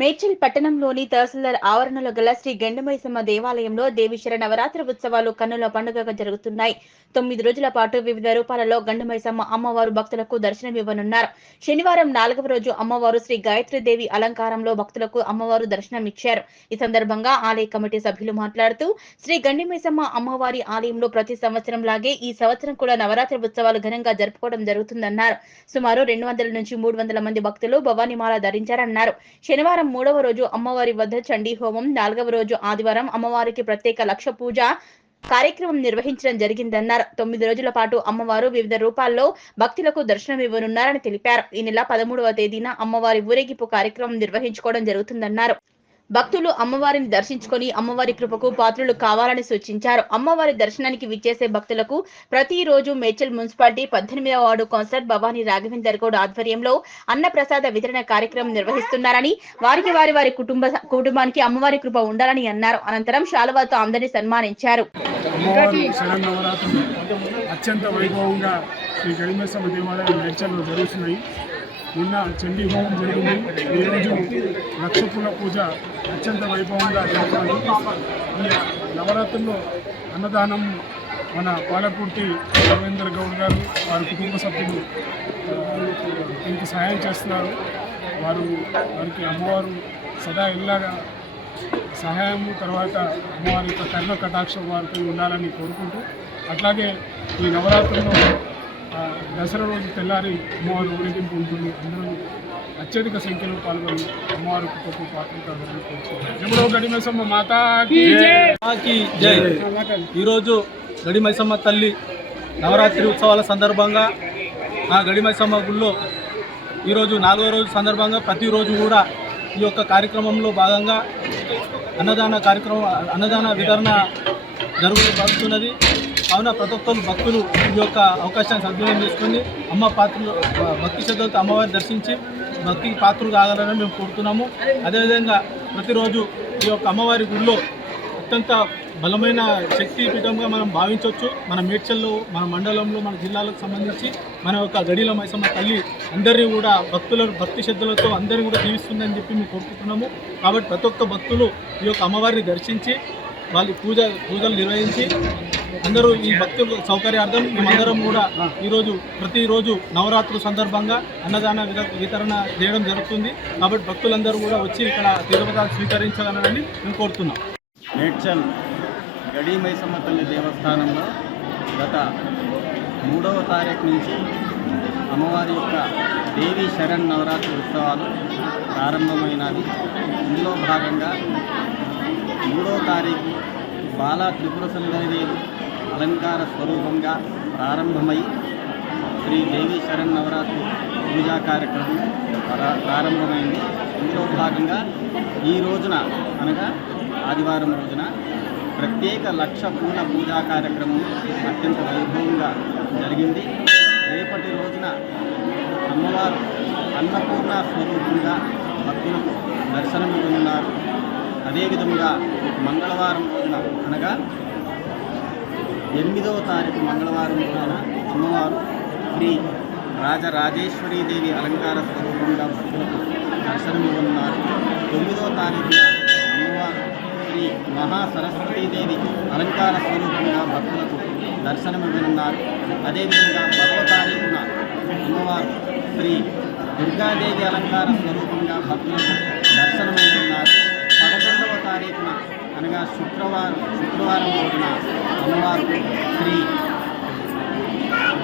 మేడ్చల్ పట్టణంలోని తహసీల్దార్ ఆవరణలో గల శ్రీ గండమైసమ్మ దేవాలయంలో దేవీశర నవరాత్రి ఉత్సవాలు కన్నుల పండుగగా జరుగుతున్నాయి. 9 రోజుల పాటు వివిధ రూపాలలో గండమైసమ్మ అమ్మవారు భక్తులకు దర్శనమివ్వనున్నారు. శనివారం 4వ రోజు అమ్మవారు శ్రీ గాయత్రీదేవి అలంకారంలో భక్తులకు అమ్మవారు దర్శనమిచ్చారు. ఈ సందర్భంగా ఆలయ కమిటీ సభ్యులు మాట్లాడుతూ శ్రీ గండమైసమ్మ అమ్మవారి ఆలయంలో ప్రతి సంవత్సరం లాగే ఈ సంవత్సరం కూడా నవరాత్రి ఉత్సవాలు ఘనంగా జరుపుకోవడం జరుగుతుందన్నారు. సుమారు 200 నుంచి 300 మంది భక్తులు భవానీమాల ధరించారన్నారు. శనివారం 3వ రోజు అమ్మవారి వద్ద చండీ హోమం, 4వ రోజు ఆదివారం అమ్మవారికి ప్రత్యేక లక్ష పూజ కార్యక్రమం నిర్వహించడం జరిగిందన్నారు. 9 రోజుల పాటు అమ్మవారు వివిధ రూపాల్లో భక్తులకు దర్శనమివ్వనున్నారని తెలిపారు. ఈ నెల 13వ తేదీన అమ్మవారి ఊరేగింపు కార్యక్రమం నిర్వహించుకోవడం జరుగుతుందన్నారు. భక్తులు అమ్మవారిని దర్శించుకొని అమ్మవారి కృపకు పాత్రులు కావాలని సూచించారు. అమ్మవారి దర్శనానికి విచ్చేసే భక్తులకు ప్రతిరోజు మేడ్చల్ మున్సిపాలిటీ 18వ వార్డు కౌన్సిలర్ భవానీ రాఘవేందర్ గౌడ్ ఆధ్వర్యంలో అన్నప్రసాద వితరణ కార్యక్రమం నిర్వహిస్తున్నారని, వారి కుటుంబానికి అమ్మవారి కృప ఉండాలని అన్నారు. అనంతరం శాలువాతో అందరినీ సన్మానించారు. అత్యంత వైభవంగా శ్రీ గండమైసమ్మ దేవాలయం మేడ్చల్లో జరుగుతున్నాయి. నిన్న చండీ హోమం జరిగింది. ఈరోజు లక్షపుల పూజ అత్యంత వైభవంగా జరుగుతుంది. ఈ నవరాత్రుల్లో అన్నదానం మన పాలకుర్తి రవీంద్ర గౌడ్ గారు వారి కుటుంబ సభ్యులు దీనికి సహాయం చేస్తున్నారు. వారికి అమ్మవారు సదా ఇలాగా సహాయము, తర్వాత అమ్మవారి యొక్క కరుణ కటాక్షం వారికి ఉండాలని కోరుకుంటూ, అట్లాగే ఈ నవరాత్రుల్లో దసరా రోజు తెల్లారి అమ్మవారి ఊరేగింపు ఉంటుంది. అందరూ అత్యధిక సంఖ్యలో పాల్గొని అమ్మవారి కృపకు పాత్రలు కోరుకుంటున్నారు. గండమైసమ్మ మాతాకి జై. ఈరోజు గండమైసమ్మ తల్లి నవరాత్రి ఉత్సవాల సందర్భంగా ఆ గండమైసమ్మ గుళ్ళో ఈరోజు 4వ రోజు సందర్భంగా ప్రతిరోజు కూడా ఈ యొక్క కార్యక్రమంలో భాగంగా అన్నదాన వితరణ జరుగుతున్నది. కావున ప్రతి ఒక్కరు భక్తులు ఈ యొక్క అవకాశాన్ని సద్వినియోగం చేసుకొని భక్తి శ్రద్ధలతో అమ్మవారిని దర్శించి భక్తికి పాత్రలు కాగలని మేము కోరుతున్నాము. అదేవిధంగా ప్రతిరోజు ఈ యొక్క అమ్మవారి గుడిలో అత్యంత బలమైన శక్తి పీఠంగా మనం భావించవచ్చు. మన మేడ్చల్లో, మన మండలంలో, మన జిల్లాలకు సంబంధించి మన యొక్క గడిల మైసమ్మ తల్లి అందరినీ కూడా భక్తి శ్రద్ధలతో అందరినీ కూడా జీవిస్తుందని చెప్పి మేము కోరుకుంటున్నాము. కాబట్టి ప్రతి ఒక్క భక్తులు ఈ యొక్క అమ్మవారిని దర్శించి వాళ్ళ పూజలు నిర్వహించి అందరూ ఈ భక్తుల సౌకర్యార్థం మేమందరం కూడా ప్రతిరోజు నవరాత్రుల సందర్భంగా అన్నదాన వితరణ చేయడం జరుగుతుంది. కాబట్టి భక్తులందరూ కూడా వచ్చి ఇక్కడ తీర్థప్రసాదాలు స్వీకరించాలని మేము కోరుతున్నాం. మేడ్చల్ గండమైసమ్మ తల్లి దేవస్థానంలో గత 3వ తారీఖు నుంచి అమ్మవారి యొక్క దేవీ శరణ్ నవరాత్రి ఉత్సవాలు ప్రారంభమైనవి. ఇందులో భాగంగా 3వ తారీఖు బాలా త్రిపుర సుందరీదేవి అలంకార స్వరూపంగా ప్రారంభమై శ్రీ దేవీ శరణ్ నవరాత్రి పూజా కార్యక్రమం ప్రారంభమైంది. ఇందులో భాగంగా ఈ రోజున అనగా ఆదివారం రోజున ప్రత్యేక లక్ష పూల పూజా కార్యక్రమం అత్యంత వైభవంగా జరిగింది. రేపటి రోజున అమ్మవారు అన్నపూర్ణ స్వరూపంగా భక్తులకు దర్శనమివ్వనున్నారు. అదేవిధంగా మంగళవారం రోజున అనగా 8వ తారీఖు మంగళవారం రోజున అమ్మవారు శ్రీ రాజరాజేశ్వరీదేవి అలంకార స్వరూపంగా భక్తులకు దర్శనమివ్వనున్నారు. 9వ తారీఖున అమ్మవారు శ్రీ మహాసరస్వతీదేవి అలంకార స్వరూపంగా భక్తులకు దర్శనమివ్వనున్నారు. అదేవిధంగా 10వ తారీఖున అమ్మవారు శ్రీ దుర్గాదేవి అలంకార స్వరూపంగా భక్తులకు దర్శనమివ్వనున్నారు. 11వ తారీఖున అనగా శుక్రవారం రోజున అమ్మవారు శ్రీ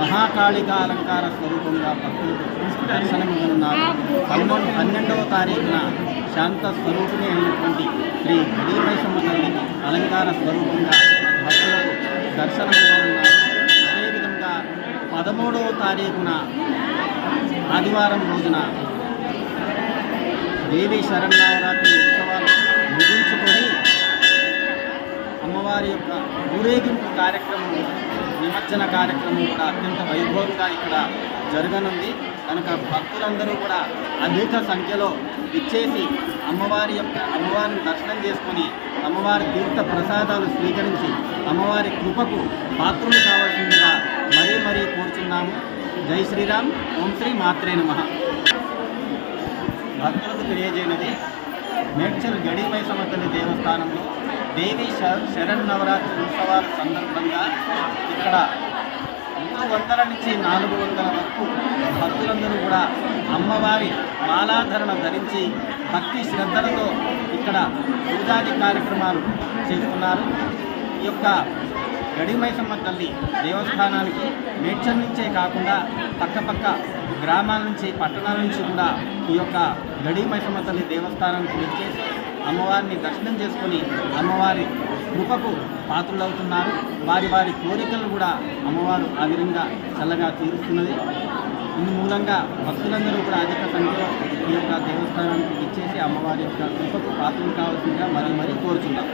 మహాకాళిక అలంకార స్వరూపంగా భక్తులకు దర్శనమివ్వనున్నారు. 12వ తారీఖున శాంత స్వరూపిణి అయినటువంటి శ్రీ గండమైసమ్మ తల్లి అలంకార స్వరూపంగా భక్తులకు దర్శనమివ్వనున్నారు. అదేవిధంగా 13వ తారీఖున ఆదివారం రోజున దేవీ శరన్నవరాత్రి ఉత్సవాలు ముగించుకొని అమ్మవారి యొక్క ఊరేగింపు కార్యక్రమం, నిమజ్జన కార్యక్రమం కూడా అత్యంత వైభవంగా ఇక్కడ జరగనుంది. కనుక భక్తులందరూ కూడా అధిక సంఖ్యలో ఇచ్చేసి అమ్మవారిని దర్శనం చేసుకొని అమ్మవారి తీర్థ ప్రసాదాలు స్వీకరించి అమ్మవారి కృపకు పాత్రులు కావాల్సిందిగా మరీ కోరుచున్నాము. జై శ్రీరామ్. ఓం శ్రీ మాత్రే నమః. భక్తులకు తెలియజేయనిది మేడ్చల్ గడి మైసమ్మ తల్లి దేవస్థానంలో దేవి శరన్నవరాత్రి ఉత్సవాల సందర్భంగా ఇక్కడ 300 నుంచి 400 వరకు భక్తులందరూ కూడా అమ్మవారి మాలాధరణ ధరించి భక్తి శ్రద్ధలతో ఇక్కడ పూజాది కార్యక్రమాలు చేస్తున్నారు. ఈ యొక్క గడి మైసమ్మ తల్లి దేవస్థానానికి మేడ్చల్ నుంచే కాకుండా పక్కపక్క గ్రామాల నుంచి పట్టణాల నుంచి కూడా ఈ యొక్క గడి మైసమ్మ తల్లి దేవస్థానానికి వచ్చేసి అమ్మవారిని దర్శనం చేసుకొని అమ్మవారి కృపకు పాత్రులవుతున్నారు. వారి వారి కోరికలు కూడా అమ్మవారు ఆ విధంగా చల్లగా తీరుస్తున్నది. ఇందు మూలంగా భక్తులందరూ కూడా అధిక సంఖ్యలో ఈ యొక్క దేవస్థానానికి ఇచ్చేసి అమ్మవారి యొక్క కృపకు పాత్రలు కావాల్సిందిగా మరీ కోరుచున్నారు.